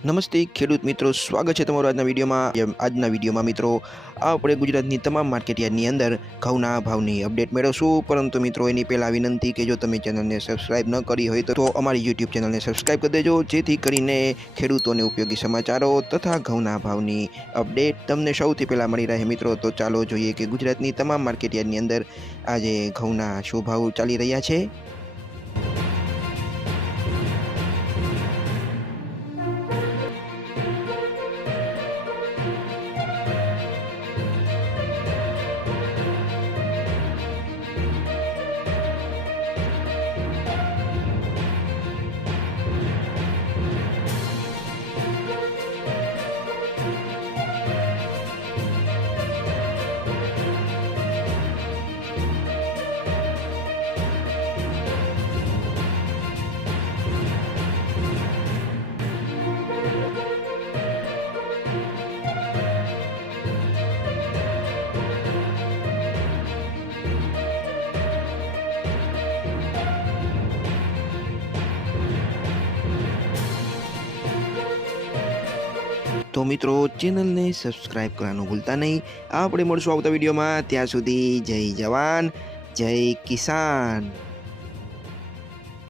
નમસ્તે ખેડૂત મિત્રો, સ્વાગત છે તમારું આજના વિડીયોમાં મિત્રો આપણે ગુજરાતની તમામ માર્કેટયાર્ડની અંદર ઘઉંના ભાવની અપડેટ મેળવશું. પરંતુ મિત્રો એની પહેલાં વિનંતી કે જો તમે ચેનલને સબસ્ક્રાઇબ ન કરી હોય તો અમારી યુટ્યુબ ચેનલને સબસ્ક્રાઇબ કરી દેજો, જેથી કરીને ખેડૂતોને ઉપયોગી સમાચારો તથા ઘઉંના ભાવની અપડેટ તમને સૌથી પહેલાં મળી રહે. મિત્રો તો ચાલો જોઈએ કે ગુજરાતની તમામ માર્કેટયાર્ડની અંદર આજે ઘઉંના શું ભાવ ચાલી રહ્યા છે. તો મિત્રો ચેનલને સબસ્ક્રાઇબ કરવાનું ભૂલતા નહીં. આપણે મળશું આવતા વિડીયોમાં. ત્યાં સુધી જય જવાન જય કિસાન.